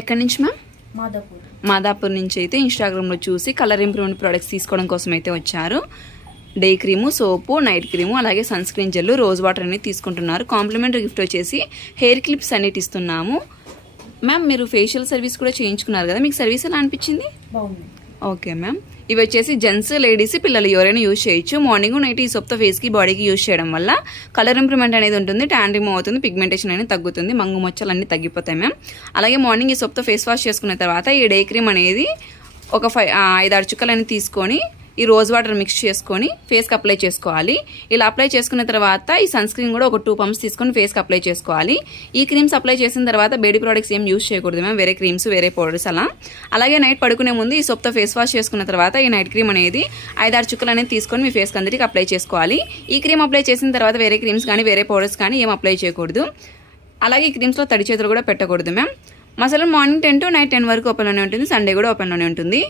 ఎక్కడి నుంచి మ్యామ్? మాదాపూర్ నుంచి అయితే ఇన్స్టాగ్రామ్లో చూసి కలర్ ఇంప్రూవ్మెంట్ ప్రొడక్ట్స్ తీసుకోవడం కోసం అయితే వచ్చారు. Day cream, soap, night cream, అలాగే sunscreen gel, rose water అనేది తీసుకుంటున్నారు. కాంప్లిమెంటరీ గిఫ్ట్ వచ్చేసి హెయిర్ క్లిప్స్ అనేవి ఇస్తున్నాము. మ్యామ్ మీరు ఫేషియల్ సర్వీస్ కూడా చేయించుకున్నారు కదా, మీకు సర్వీస్ ఎలా అనిపించింది? బాగుంది. Okay ma'am. ఇవి వచ్చేసి జెంట్స్, లేడీస్, పిల్లలు ఎవరైనా యూజ్ చేయొచ్చు. మార్నింగ్ నైట్ ఈ సోప్తో ఫేస్కి, బాడీకి యూజ్ చేయడం వల్ల కలర్ ఇంప్రూవ్మెంట్ అనేది ఉంటుంది, ట్యాన్ రిమూవ్ అవుతుంది, పిగ్మెంటేషన్ అనేది తగ్గుతుంది, మంగు మచ్చలు అన్నీ తగ్గిపోతాయి మ్యామ్. అలాగే మార్నింగ్ ఈ సోప్తో ఫేస్ వాష్ చేసుకున్న తర్వాత ఈ డే క్రీమ్ అనేది ఒక 5-6 చుక్కలు అనేది తీసుకొని ఈ రోజ్ వాటర్ మిక్స్ చేసుకొని ఫేస్కి అప్లై చేసుకోవాలి. ఇలా అప్లై చేసుకున్న తర్వాత ఈ సన్ స్క్రీన్ కూడా ఒక 2 పంప్స్ తీసుకొని ఫేస్కి అప్లై చేసుకోవాలి. ఈ క్రీమ్స్ అప్లై చేసిన తర్వాత బేబీ ప్రోడక్ట్స్ ఏం యూజ్ చేయకూడదు మ్యామ్, వేరే క్రీమ్స్, వేరే పౌడర్స్ అలా. అలాగే నైట్ పడుకునే ముందు ఈ సోప్తో ఫేస్ వాష్ చేసుకున్న తర్వాత ఈ నైట్ క్రీమ్ అనేది 5-6 చుక్కలు అనేది తీసుకొని మీ ఫేస్కి అందరికీ అప్లై చేసుకోవాలి. ఈ క్రీమ్ అప్లై చేసిన తర్వాత వేరే క్రీమ్స్ కానీ వేరే పౌడర్స్ కానీ ఏం అప్లై చేయకూడదు. అలాగే ఈ క్రీమ్స్లో తడి చేతులు కూడా పెట్టకూడదు ma'am. Masala morning 10 to night 10 వరకు ఓపెన్లోనే ఉంటుంది, సండే కూడా ఓపెన్లోనే ఉంటుంది.